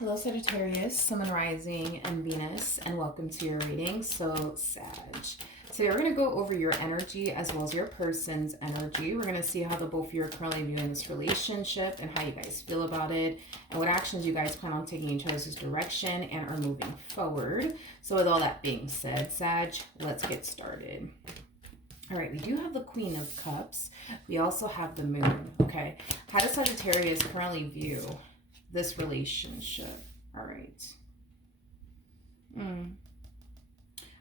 Hello, Sagittarius, Sun, Rising, and Venus, and welcome to your reading. So, Sag. Today, we're going to go over your energy as well as your person's energy. We're going to see how the both of you are currently viewing this relationship and how you guys feel about it, and what actions you guys plan on taking in each other's direction and are moving forward. So, with all that being said, Sag, let's get started. All right, we do have the Queen of Cups. We also have the Moon. Okay, how does Sagittarius currently view this relationship? All right.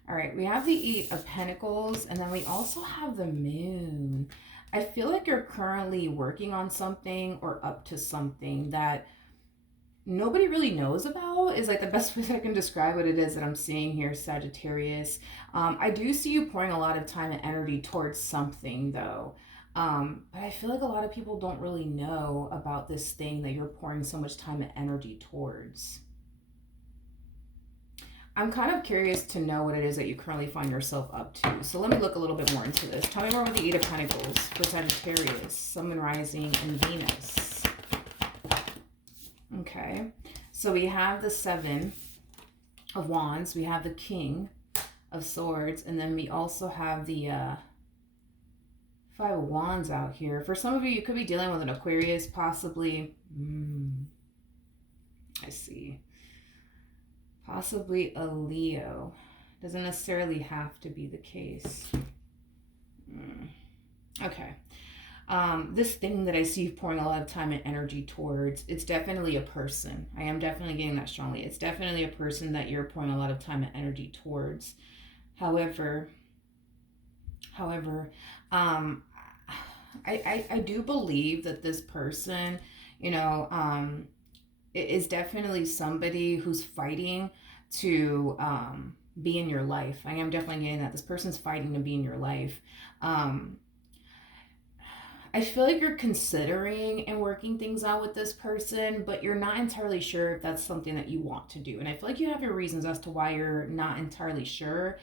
All right, we have the Eight of Pentacles, and then we also have the Moon. I feel like you're currently working on something or up to something that nobody really knows about, is like the best way that I can describe what it is that I'm seeing here, Sagittarius. I do see you pouring a lot of time and energy towards something, though. But I feel like a lot of people don't really know about this thing that you're pouring so much time and energy towards. I'm kind of curious to know what it is that you currently find yourself up to. So let me look a little bit more into this. Tell me more about the Eight of Pentacles for Sagittarius, Sun, Rising, and Venus. Okay, so we have the Seven of Wands, we have the King of Swords, and then we also have the Five of Wands out here. For some of you, you could be dealing with an Aquarius, possibly. I see. Possibly a Leo. Doesn't necessarily have to be the case. Okay. This thing that I see you pouring a lot of time and energy towards, it's definitely a person. I am definitely getting that strongly. It's definitely a person that you're pouring a lot of time and energy towards. However, I do believe that this person, is definitely somebody who's fighting to be in your life. I am definitely getting that. This person's fighting to be in your life. I feel like you're considering and working things out with this person, but you're not entirely sure if that's something that you want to do. And I feel like you have your reasons as to why you're not entirely sure.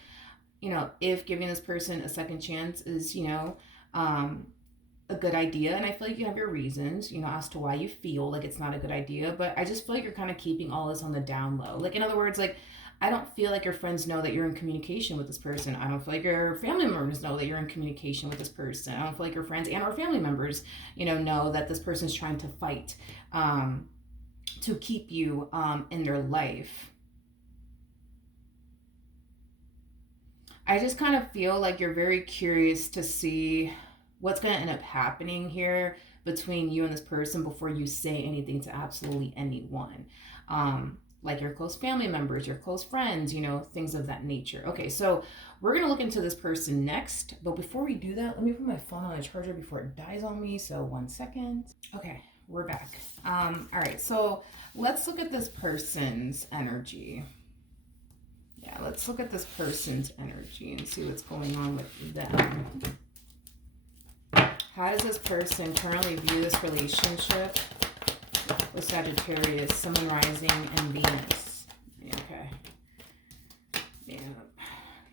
If giving this person a second chance is, a good idea. And I feel like you have your reasons, as to why you feel like it's not a good idea. But I just feel like you're kind of keeping all this on the down low. Like, in other words, like, I don't feel like your friends know that you're in communication with this person. I don't feel like your family members know that you're in communication with this person. I don't feel like your friends and or family members, know that this person's trying to fight to keep you in their life. I just kind of feel like you're very curious to see what's going to end up happening here between you and this person before you say anything to absolutely anyone. Like your close family members, your close friends, things of that nature. Okay, so we're going to look into this person next. But before we do that, let me put my phone on a charger before it dies on me. So 1 second. Okay, we're back. All right, so let's look at this person's energy. Yeah, let's look at this person's energy and see what's going on with them. How does this person currently view this relationship with Sagittarius, Sun, Rising, and Venus? Okay.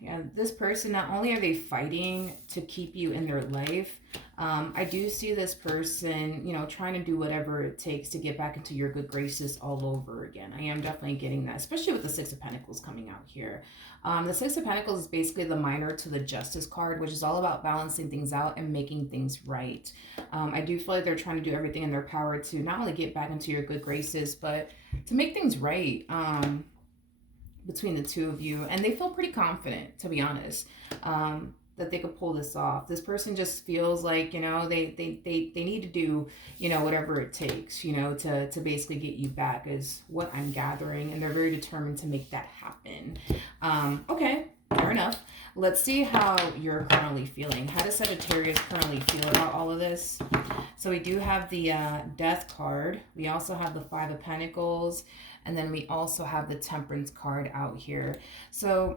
Yeah, this person, not only are they fighting to keep you in their life, I do see this person, trying to do whatever it takes to get back into your good graces all over again. I am definitely getting that, especially with the Six of Pentacles coming out here. The Six of Pentacles is basically the minor to the Justice card, which is all about balancing things out and making things right. I do feel like they're trying to do everything in their power to not only get back into your good graces, but to make things right between the two of you. And they feel pretty confident, to be honest, that they could pull this off. This person just feels like, they need to do, whatever it takes, to basically get you back, is what I'm gathering. And they're very determined to make that happen. Okay, fair enough. Let's see how you're currently feeling. How does Sagittarius currently feel about all of this? So we do have the Death card. We also have the Five of Pentacles. And then we also have the Temperance card out here. So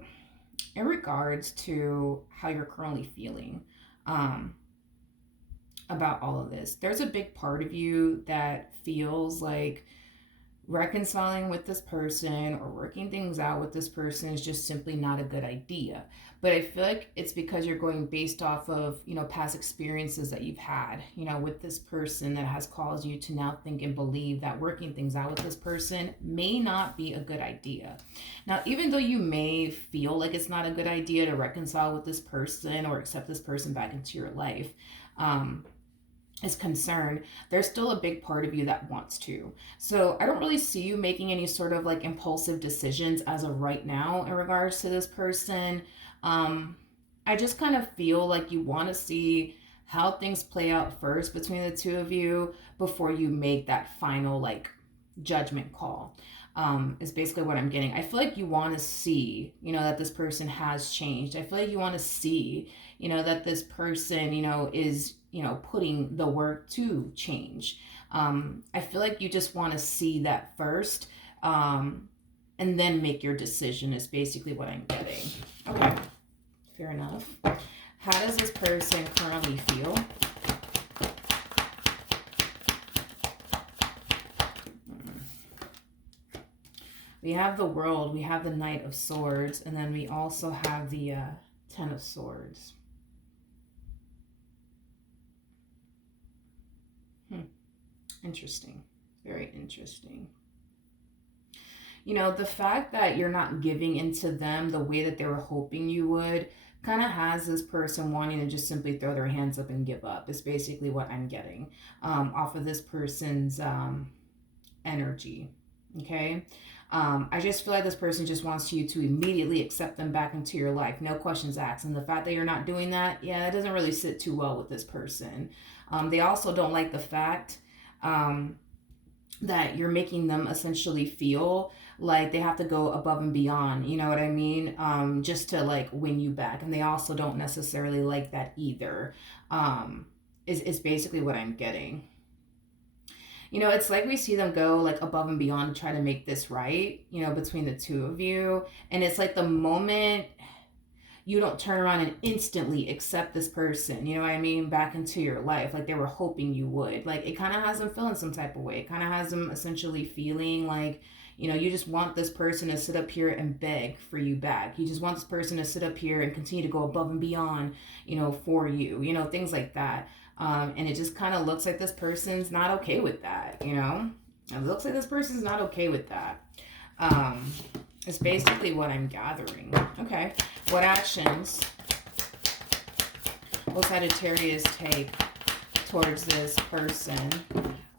in regards to how you're currently feeling about all of this, there's a big part of you that feels like reconciling with this person or working things out with this person is just simply not a good idea. But I feel like it's because you're going based off of, past experiences that you've had, with this person that has caused you to now think and believe that working things out with this person may not be a good idea. Now, even though you may feel like it's not a good idea to reconcile with this person or accept this person back into your life, is concerned, there's still a big part of you that wants to. So I don't really see you making any sort of like impulsive decisions as of right now in regards to this person. I just kind of feel like you want to see how things play out first between the two of you before you make that final like judgment call. Is basically what I'm getting. I feel like you want to see, that this person has changed. I feel like you want to see, that this person, is, putting the work to change. I feel like you just want to see that first, and then make your decision is basically what I'm getting. Okay, fair enough. How does this person currently feel? We have the World, we have the Knight of Swords, and then we also have the Ten of Swords. Interesting. Very interesting. The fact that you're not giving into them the way that they were hoping you would kind of has this person wanting to just simply throw their hands up and give up. Is basically what I'm getting off of this person's energy. Okay. I just feel like this person just wants you to immediately accept them back into your life. No questions asked. And the fact that you're not doing that, yeah, it doesn't really sit too well with this person. They also don't like the fact that you're making them essentially feel like they have to go above and beyond, you know what I mean? Just to like win you back. And they also don't necessarily like that either, is basically what I'm getting. It's like we see them go like above and beyond to try to make this right, between the two of you. And it's like the moment you don't turn around and instantly accept this person, you know what I mean, back into your life like they were hoping you would. Like it kind of has them feeling some type of way. It kind of has them essentially feeling like, you just want this person to sit up here and beg for you back. You just want this person to sit up here and continue to go above and beyond, for you, things like that. And it just kind of looks like this person's not okay with that, It looks like this person's not okay with that. It's basically what I'm gathering. Okay. What actions will Sagittarius take towards this person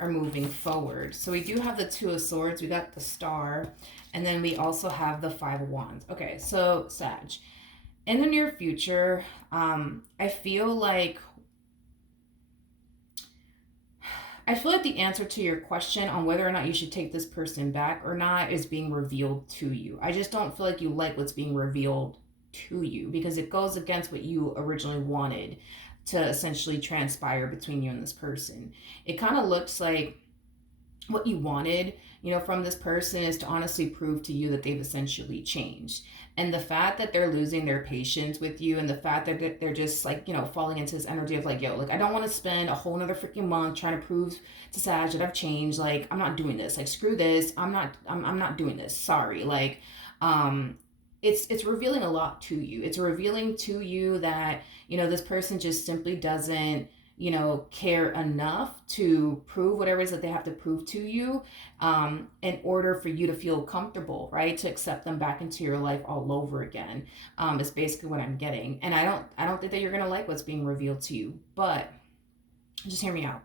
are moving forward? So we do have the Two of Swords. We got the Star. And then we also have the Five of Wands. Okay. So Sag. In the near future, I feel like the answer to your question on whether or not you should take this person back or not is being revealed to you. I just don't feel like you like what's being revealed to you because it goes against what you originally wanted to essentially transpire between you and this person. It kind of looks like what you wanted, from this person is to honestly prove to you that they've essentially changed. And the fact that they're losing their patience with you and the fact that they're just like, falling into this energy of like, yo, like, I don't want to spend a whole nother freaking month trying to prove to Sag that I've changed. Like, I'm not doing this. Like, screw this. I'm not doing this. Sorry. Like, it's revealing a lot to you. It's revealing to you that, this person just simply doesn't, care enough to prove whatever it is that they have to prove to you in order for you to feel comfortable, right? To accept them back into your life all over again is basically what I'm getting. And I don't think that you're going to like what's being revealed to you, but just hear me out.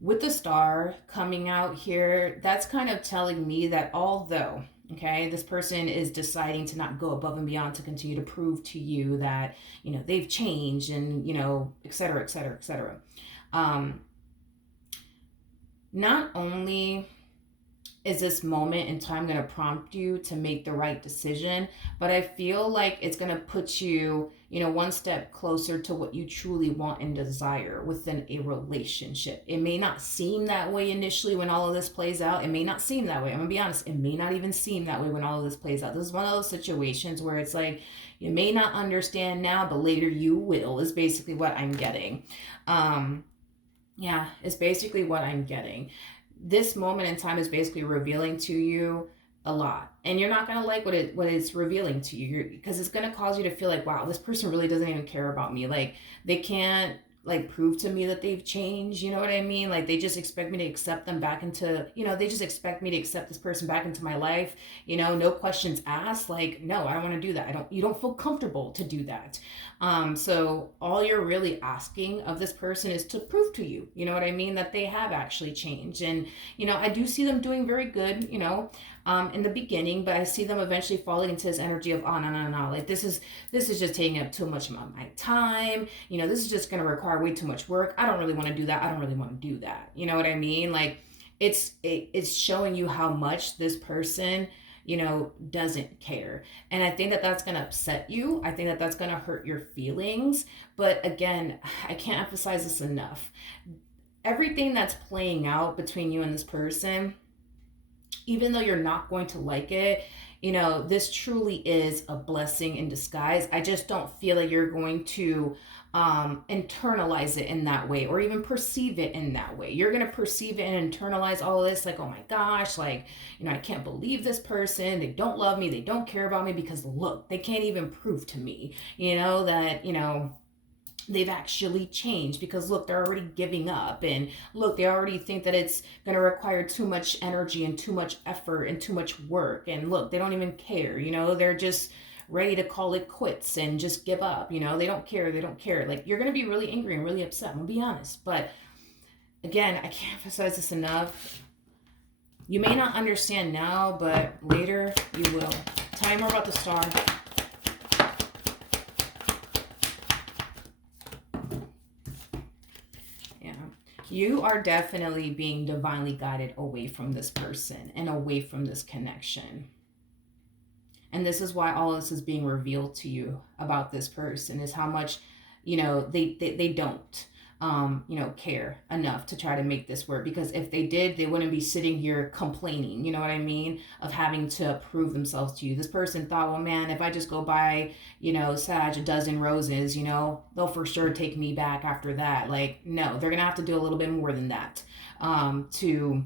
With the Star coming out here, that's kind of telling me that although, okay, this person is deciding to not go above and beyond to continue to prove to you that, they've changed and, et cetera, et cetera, et cetera. Not only is this moment in time going to prompt you to make the right decision, but I feel like it's going to put you, one step closer to what you truly want and desire within a relationship. It may not seem that way initially when all of this plays out. It may not seem that way. I'm going to be honest. It may not even seem that way when all of this plays out. This is one of those situations where it's like, you may not understand now, but later you will, is basically what I'm getting. Yeah, it's basically what I'm getting. this moment in time is basically revealing to you a lot, and you're not going to like what it's revealing to you, because it's going to cause you to feel like, wow, this person really doesn't even care about me. Like, they can't like prove to me that they've changed, you know what I mean? Like, they just expect me to accept them back into, they just expect me to accept this person back into my life, no questions asked. Like, no, I don't want to do that. You don't feel comfortable to do that. So all you're really asking of this person is to prove to you, you know what I mean, that they have actually changed. And I do see them doing very good, in the beginning, but I see them eventually falling into this energy of, oh, no, no, no, like, this is just taking up too much of my time. This is just going to require way too much work. I don't really want to do that. I don't really want to do that. You know what I mean? Like, it's showing you how much this person, doesn't care. And I think that that's going to upset you. I think that that's going to hurt your feelings. But again, I can't emphasize this enough. Everything that's playing out between you and this person, even though you're not going to like it, this truly is a blessing in disguise. I just don't feel that you're going to internalize it in that way, or even perceive it in that way. You're going to perceive it and internalize all of this like, oh my gosh, like, I can't believe this person. They don't love me. They don't care about me, because look, they can't even prove to me, that, they've actually changed, because look, they're already giving up, and look, they already think that it's going to require too much energy and too much effort and too much work, and look, they don't even care. They're just ready to call it quits and just give up. They don't care. Like, you're going to be really angry and really upset, I'm gonna be honest. But again, I can't emphasize this enough. You may not understand now, but later you will. Tell me more about the star. You are definitely being divinely guided away from this person and away from this connection. And this is why all this is being revealed to you about this person, is how much, they don't, care enough to try to make this work. Because if they did, they wouldn't be sitting here complaining, you know what I mean, of having to prove themselves to you. This person thought, well, man, if I just go buy, Sag, a dozen roses, they'll for sure take me back after that. Like, no, they're going to have to do a little bit more than that to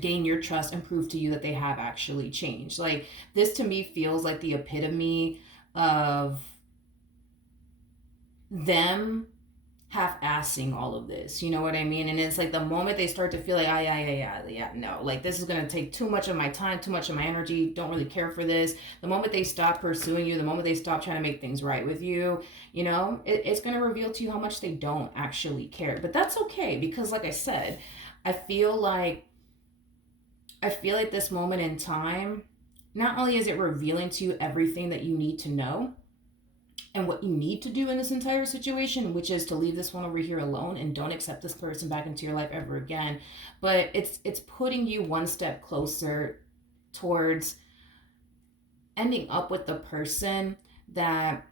gain your trust and prove to you that they have actually changed. Like, this to me feels like the epitome of them half-assing all of this, you know what I mean? And it's like the moment they start to feel like, yeah, no, like, this is going to take too much of my time, too much of my energy, don't really care for this. The moment they stop pursuing you, the moment they stop trying to make things right with you, it's going to reveal to you how much they don't actually care. But that's okay, because like I said, I feel like this moment in time, not only is it revealing to you everything that you need to know and what you need to do in this entire situation, which is to leave this one over here alone and don't accept this person back into your life ever again, but it's putting you one step closer towards ending up with the person that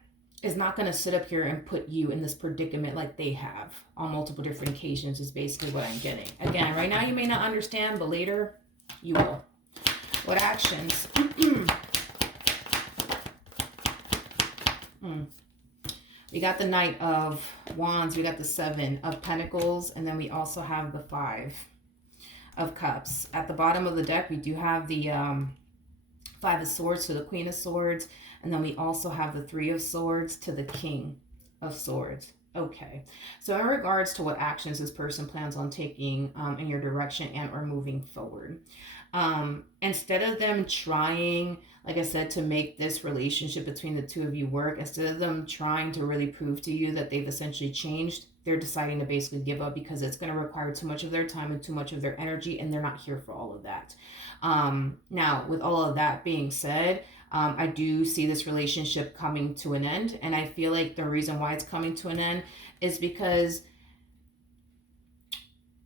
is not going to sit up here and put you in this predicament like they have on multiple different occasions, is basically what I'm getting. Again, right now you may not understand, but later you will. What actions? We got the Knight of Wands, we got the Seven of Pentacles, and then we also have the Five of Cups. At the bottom of the deck, we do have the Five of Swords to the Queen of Swords, and then we also have the Three of Swords to the King of Swords. Okay, so in regards to what actions this person plans on taking in your direction and or moving forward, instead of them trying, like I said, to make this relationship between the two of you work, instead of them trying to really prove to you that they've essentially changed, they're deciding to basically give up, because it's going to require too much of their time and too much of their energy, and they're not here for all of that. Now, with all of that being said, I do see this relationship coming to an end, and I feel like the reason why it's coming to an end is because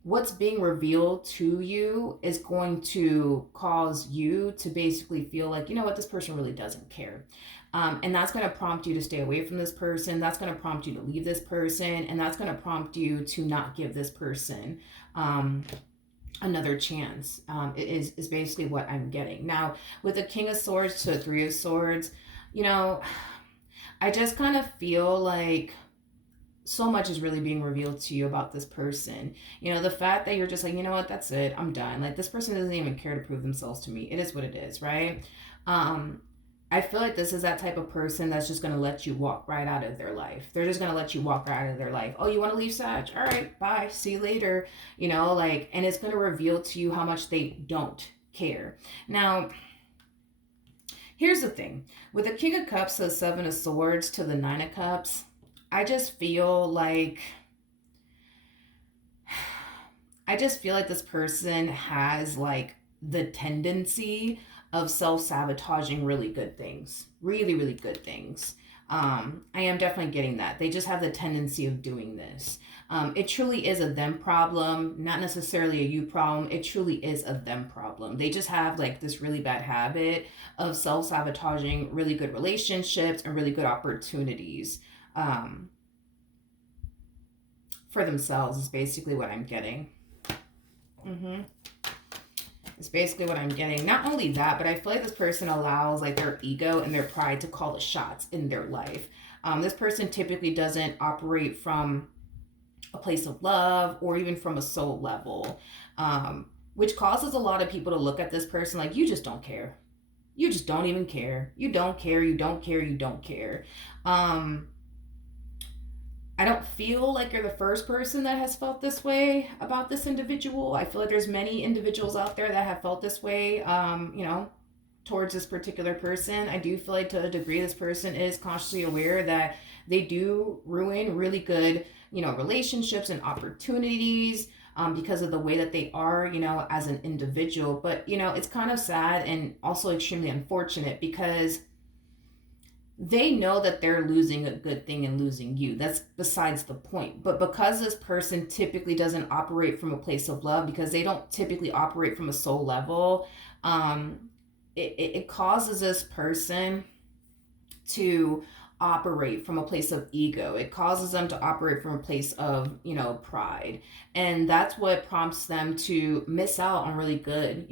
what's being revealed to you is going to cause you to basically feel like, you know what, this person really doesn't care. And that's going to prompt you to stay away from this person. That's going to prompt you to leave this person. And that's going to prompt you to not give this person another chance. It is basically what I'm getting. Now, with the King of Swords to the Three of Swords, I just kind of feel like so much is really being revealed to you about this person. You know, the fact that you're just like, you know what, that's it, I'm done. Like, this person doesn't even care to prove themselves to me. It is what it is, right? Um, I feel like this is that type of person that's just gonna let you walk right out of their life. They're just gonna let you walk right out of their life. Oh, you wanna leave, Sag? All right, bye. See you later. You know, like, and it's gonna reveal to you how much they don't care. Now, here's the thing with the King of Cups to the Seven of Swords to the Nine of Cups, I just feel like this person has like the tendency of self-sabotaging really good things, really, really good things. I am definitely getting that. They just have the tendency of doing this. It truly is a them problem, not necessarily a you problem. It truly is a them problem. They just have like this really bad habit of self-sabotaging really good relationships and really good opportunities for themselves, is basically what I'm getting. Mm-hmm. It's basically what I'm getting. Not only that, but I feel like this person allows like their ego and their pride to call the shots in their life. This person typically doesn't operate from a place of love or even from a soul level, which causes a lot of people to look at this person like, you just don't care. You just don't even care. You don't care. You don't care. You don't care. I don't feel like you're the first person that has felt this way about this individual. I feel like there's many individuals out there that have felt this way, towards this particular person. I do feel like to a degree this person is consciously aware that they do ruin really good, relationships and opportunities, because of the way that they are, as an individual. But, it's kind of sad and also extremely unfortunate because they know that they're losing a good thing and losing you. That's besides the point. But because this person typically doesn't operate from a place of love, because they don't typically operate from a soul level, it causes this person to operate from a place of ego. It causes them to operate from a place of, pride. And that's what prompts them to miss out on really good,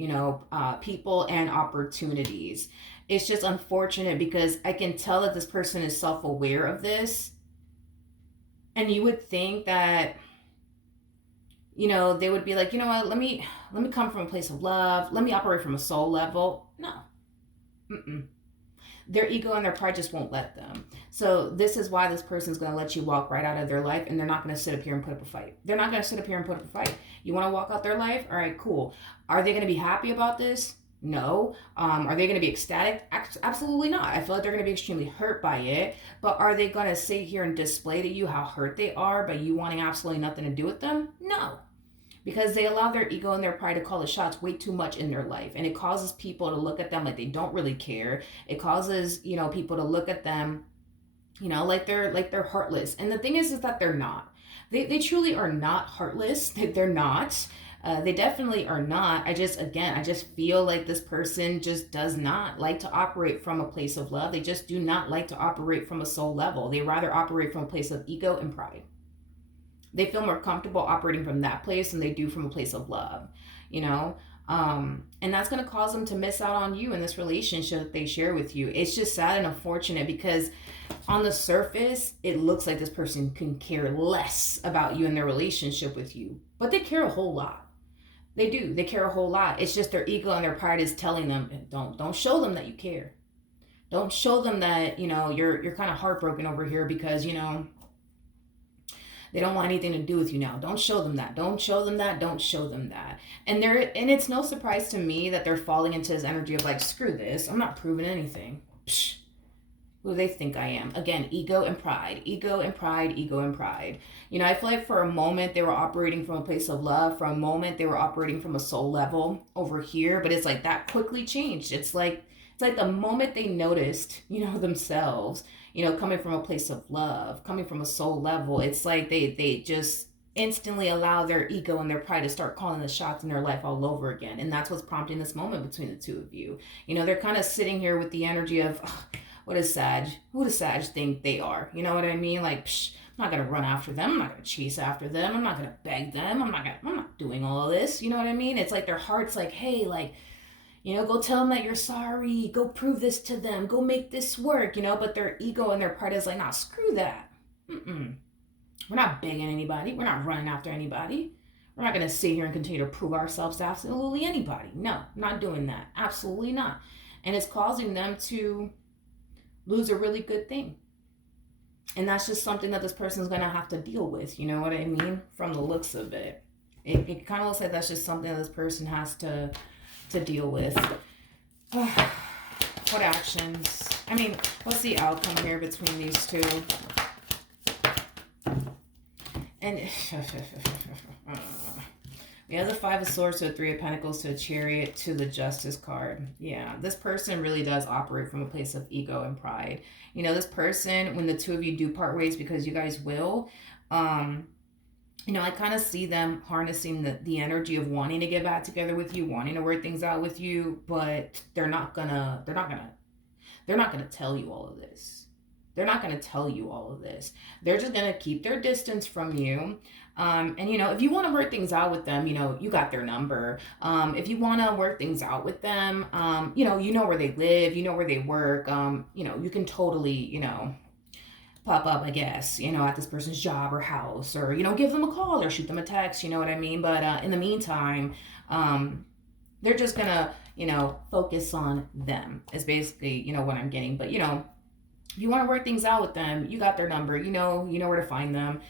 people and opportunities. It's just unfortunate because I can tell that this person is self-aware of this. And you would think that, they would be like, you know what, let me come from a place of love. Let me operate from a soul level. No. Mm-mm. Their ego and their pride just won't let them. So this is why this person's going to let you walk right out of their life, and they're not going to sit up here and put up a fight. They're not going to sit up here and put up a fight. You want to walk out their life? All right, cool. Are they going to be happy about this? No. Are they going to be ecstatic? Absolutely not. I feel like they're going to be extremely hurt by it. But are they going to sit here and display to you how hurt they are by you wanting absolutely nothing to do with them? No. Because they allow their ego and their pride to call the shots way too much in their life. And it causes people to look at them like they don't really care. It causes, people to look at them, like they're heartless. And the thing is that they're not. They truly are not heartless. They're not. They definitely are not. I just feel like this person just does not like to operate from a place of love. They just do not like to operate from a soul level. They rather operate from a place of ego and pride. They feel more comfortable operating from that place than they do from a place of love, and that's going to cause them to miss out on you in this relationship that they share with you. It's just sad and unfortunate because on the surface, it looks like this person can care less about you and their relationship with you, but they care a whole lot. They do. They care a whole lot. It's just their ego and their pride is telling them, don't show them that you care. Don't show them that, you're kind of heartbroken over here because, they don't want anything to do with you now. Don't show them that. Don't show them that. Don't show them that. And it's no surprise to me that they're falling into this energy of like, screw this. I'm not proving anything. Psh, who do they think I am? Again, ego and pride. Ego and pride. Ego and pride. I feel like for a moment they were operating from a place of love. For a moment they were operating from a soul level over here. But it's like that quickly changed. It's like the moment they noticed, themselves, coming from a place of love, coming from a soul level, it's like they just instantly allow their ego and their pride to start calling the shots in their life all over again. And that's what's prompting this moment between the two of you. They're kind of sitting here with the energy of, who does Sag think they are? You know what I mean? Like, psh, I'm not going to run after them. I'm not going to chase after them. I'm not going to beg them. I'm not doing all of this. You know what I mean? It's like their heart's like, hey, like, go tell them that you're sorry. Go prove this to them. Go make this work, but their ego and their pride is like, nah, screw that. Mm-mm. We're not begging anybody. We're not running after anybody. We're not going to sit here and continue to prove ourselves to absolutely anybody. No, not doing that. Absolutely not. And it's causing them to lose a really good thing. And that's just something that this person's going to have to deal with. You know what I mean? From the looks of it. It kind of looks like that's just something that this person has to deal with. What actions? I mean, what's the outcome here between these two? And we have the Five of Swords to the Three of Pentacles to a Chariot to the Justice card. Yeah, this person really does operate from a place of ego and pride. You know, this person, when the two of you do part ways, because you guys will, you know, I kind of see them harnessing the energy of wanting to get back together with you, wanting to work things out with you, but they're not gonna tell you all of this. They're not going to tell you all of this. They're just going to keep their distance from you. And, you know, if you want to work things out with them, you know, you got their number. If you want to work things out with them, you know where they live, you know where they work. You know, you can totally, you know, pop up, I guess, you know, at this person's job or house, or, you know, give them a call or shoot them a text, you know what I mean? But in the meantime, they're just going to, you know, focus on them is basically, you know, what I'm getting. But, you know, if you want to work things out with them, you got their number, you know where to find them,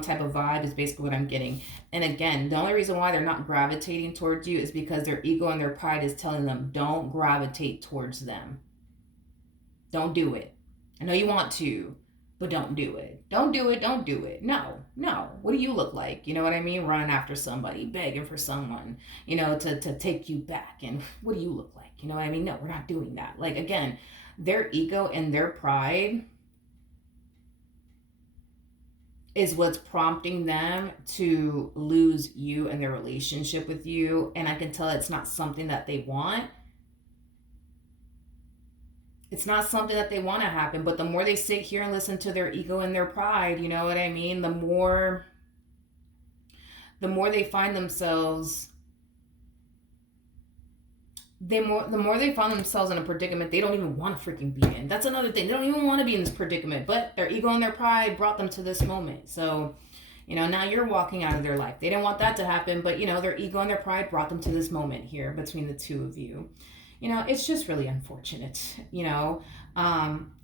type of vibe is basically what I'm getting. And again, the only reason why they're not gravitating towards you is because their ego and their pride is telling them, don't gravitate towards them. Don't do it. I know you want to, but don't do it. Don't do it. Don't do it. No. What do you look like? You know what I mean? Running after somebody, begging for someone, you know, to take you back. And what do you look like? You know what I mean? No, we're not doing that. Like, again, their ego and their pride is what's prompting them to lose you and their relationship with you. And I can tell it's not something that they want. It's not something that they want to happen. But the more they sit here and listen to their ego and their pride, you know what I mean? The more they find themselves, the more they find themselves in a predicament they don't even want to freaking be in. That's another thing. They don't even want to be in this predicament, but their ego and their pride brought them to this moment. So, you know, now you're walking out of their life. They didn't want that to happen, but, you know, their ego and their pride brought them to this moment here between the two of you. You know, it's just really unfortunate, you know.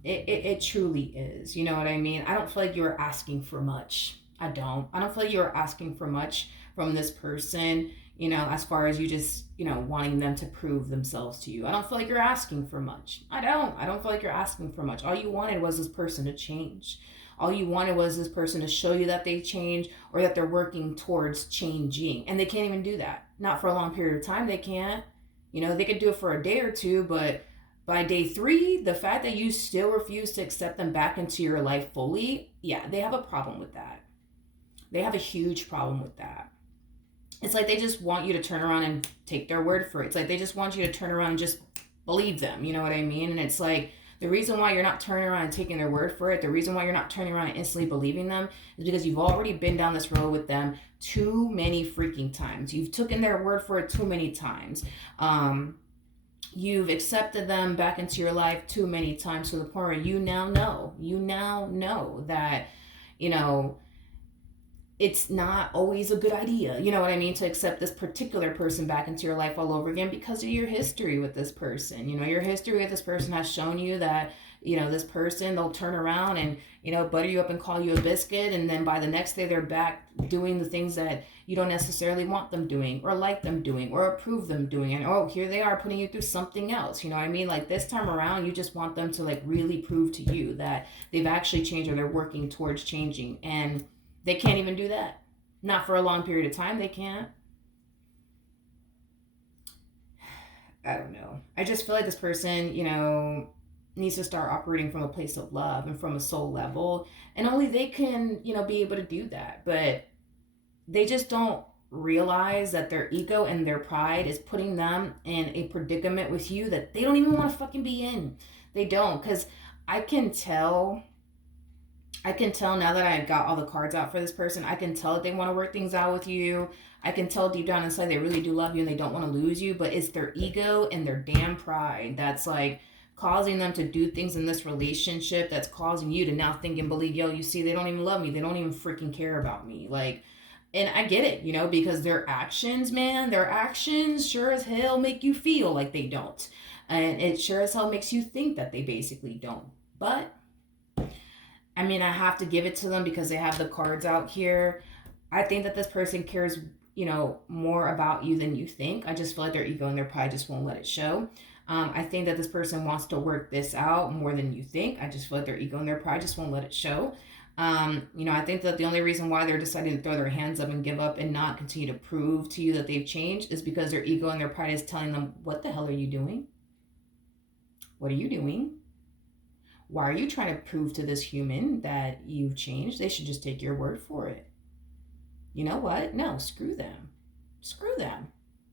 It truly is. You know what I mean? I don't feel like you were asking for much. I don't feel like you were asking for much from this person, you know, as far as you just, you know, wanting them to prove themselves to you. I don't feel like you're asking for much. I don't feel like you're asking for much. All you wanted was this person to change. All you wanted was this person to show you that they change or that they're working towards changing. And they can't even do that. Not for a long period of time. They can't. You know, they could do it for a day or two, but by day 3, the fact that you still refuse to accept them back into your life fully, yeah, they have a problem with that. They have a huge problem with that. It's like they just want you to turn around and take their word for it. It's like they just want you to turn around and just believe them. You know what I mean? And it's like the reason why you're not turning around and taking their word for it, the reason why you're not turning around and instantly believing them is because you've already been down this road with them too many freaking times. You've taken their word for it too many times. You've accepted them back into your life too many times to the point where you now know that, you know, it's not always a good idea, you know what I mean, to accept this particular person back into your life all over again because of your history with this person. You know, your history with this person has shown you that, you know, this person, they'll turn around and, you know, butter you up and call you a biscuit. And then by the next day, they're back doing the things that you don't necessarily want them doing or like them doing or approve them doing. And, oh, here they are putting you through something else. You know what I mean? Like this time around, you just want them to like really prove to you that they've actually changed or they're working towards changing. And they can't even do that. Not for a long period of time. They can't. I don't know. I just feel like this person, you know, needs to start operating from a place of love and from a soul level. And only they can, you know, be able to do that. But they just don't realize that their ego and their pride is putting them in a predicament with you that they don't even want to fucking be in. They don't. Because I can tell now that I got all the cards out for this person, I can tell that they want to work things out with you. I can tell deep down inside they really do love you and they don't want to lose you, but it's their ego and their damn pride that's like causing them to do things in this relationship that's causing you to now think and believe, yo, you see, they don't even love me. They don't even freaking care about me. Like, and I get it, you know, because their actions, man, their actions sure as hell make you feel like they don't. And it sure as hell makes you think that they basically don't. But, I mean, I have to give it to them because they have the cards out here. I think that this person cares, you know, more about you than you think. I just feel like their ego and their pride just won't let it show. I think that this person wants to work this out more than you think. I just feel like their ego and their pride just won't let it show. You know, I think that the only reason why they're deciding to throw their hands up and give up and not continue to prove to you that they've changed is because their ego and their pride is telling them, what the hell are you doing? What are you doing? Why are you trying to prove to this human that you've changed? They should just take your word for it. You know what? No, screw them. Screw them.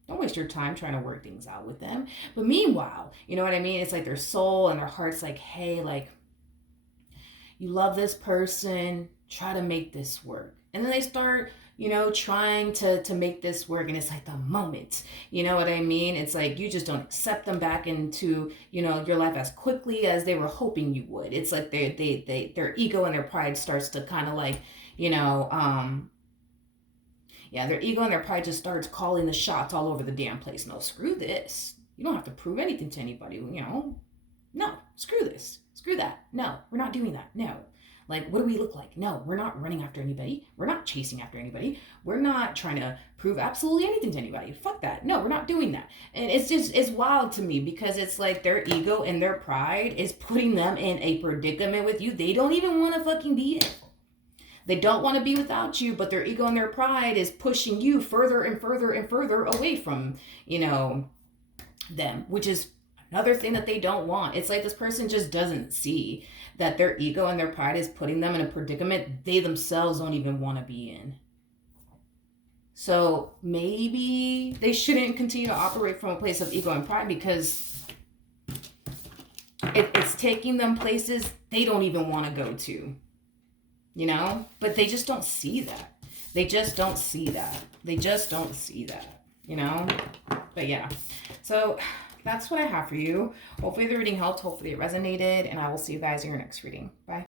Don't waste your time trying to work things out with them. But meanwhile, you know what I mean? It's like their soul and their heart's like, hey, like, you love this person, try to make this work. And then they start, you know, trying to make this work. And it's like the moment, you know what I mean? It's like you just don't accept them back into, you know, your life as quickly as they were hoping you would. It's like their ego and their pride starts to kind of like, you know, yeah, their ego and their pride just starts calling the shots all over the damn place. No, screw this. You don't have to prove anything to anybody, you know. No, screw this. Screw that. No, we're not doing that. No. Like, what do we look like? No, we're not running after anybody. We're not chasing after anybody. We're not trying to prove absolutely anything to anybody. Fuck that. No, we're not doing that. And it's just, it's wild to me because it's like their ego and their pride is putting them in a predicament with you they don't even want to fucking be in. They don't want to be without you, but their ego and their pride is pushing you further and further and further away from, you know, them, which is another thing that they don't want. It's like this person just doesn't see that their ego and their pride is putting them in a predicament they themselves don't even want to be in. So maybe they shouldn't continue to operate from a place of ego and pride because it's taking them places they don't even want to go to. You know, but they just don't see that. They just don't see that. They just don't see that, you know? But yeah, so that's what I have for you. Hopefully the reading helped. Hopefully it resonated. And I will see you guys in your next reading. Bye.